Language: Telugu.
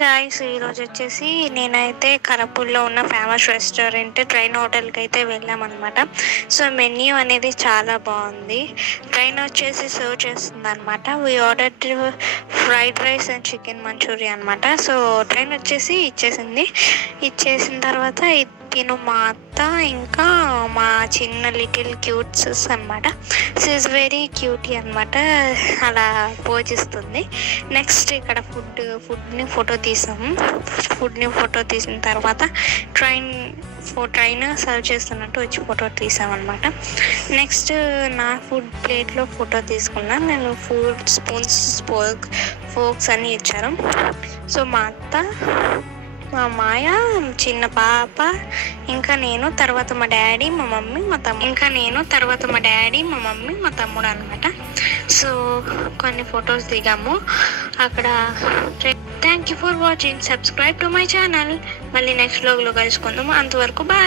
గాయ్స్ ఈరోజు వచ్చేసి నేనైతే కరపూర్లో ఉన్న ఫేమస్ రెస్టారెంట్ ట్రైన్ హోటల్కి అయితే వెళ్ళామన్నమాట. సో మెన్యూ అనేది చాలా బాగుంది. ట్రైన్ వచ్చేసి సర్వ్ చేస్తుంది అనమాట. We order fried rice and chicken manchuria అనమాట. సో ట్రైన్ వచ్చేసి ఇచ్చేసిన తర్వాత తిను మా అత్త ఇంకా మా చిన్న లిటిల్ క్యూట్స్ అనమాట. సో ఇస్ వెరీ క్యూటీ అనమాట, అలా పోజిస్తుంది. నెక్స్ట్ ఇక్కడ ఫుడ్ని ఫోటో తీసాము. ఫుడ్ని ఫోటో తీసిన తర్వాత ట్రైన్ సర్వ్ చేస్తున్నట్టు వచ్చి ఫోటో తీసామన్నమాట. నెక్స్ట్ నా ఫుడ్ ప్లేట్లో ఫోటో తీసుకున్నాను. నేను ఫుడ్ స్పూన్స్ ఫోక్స్ అన్నీ ఇచ్చారు. సో మా అత్త, మా మాయ, చిన్న పాప, ఇంకా నేను, తర్వాత మా డాడీ, మా మమ్మీ, మా తమ్ముడు అనమాట. సో కొన్ని ఫొటోస్ దిగాము అక్కడ. Thank you for watching. Subscribe to my channel. మళ్ళీ నెక్స్ట్ వ్లాగ్లో కలుసుకుందాము. అంతవరకు బాయ్.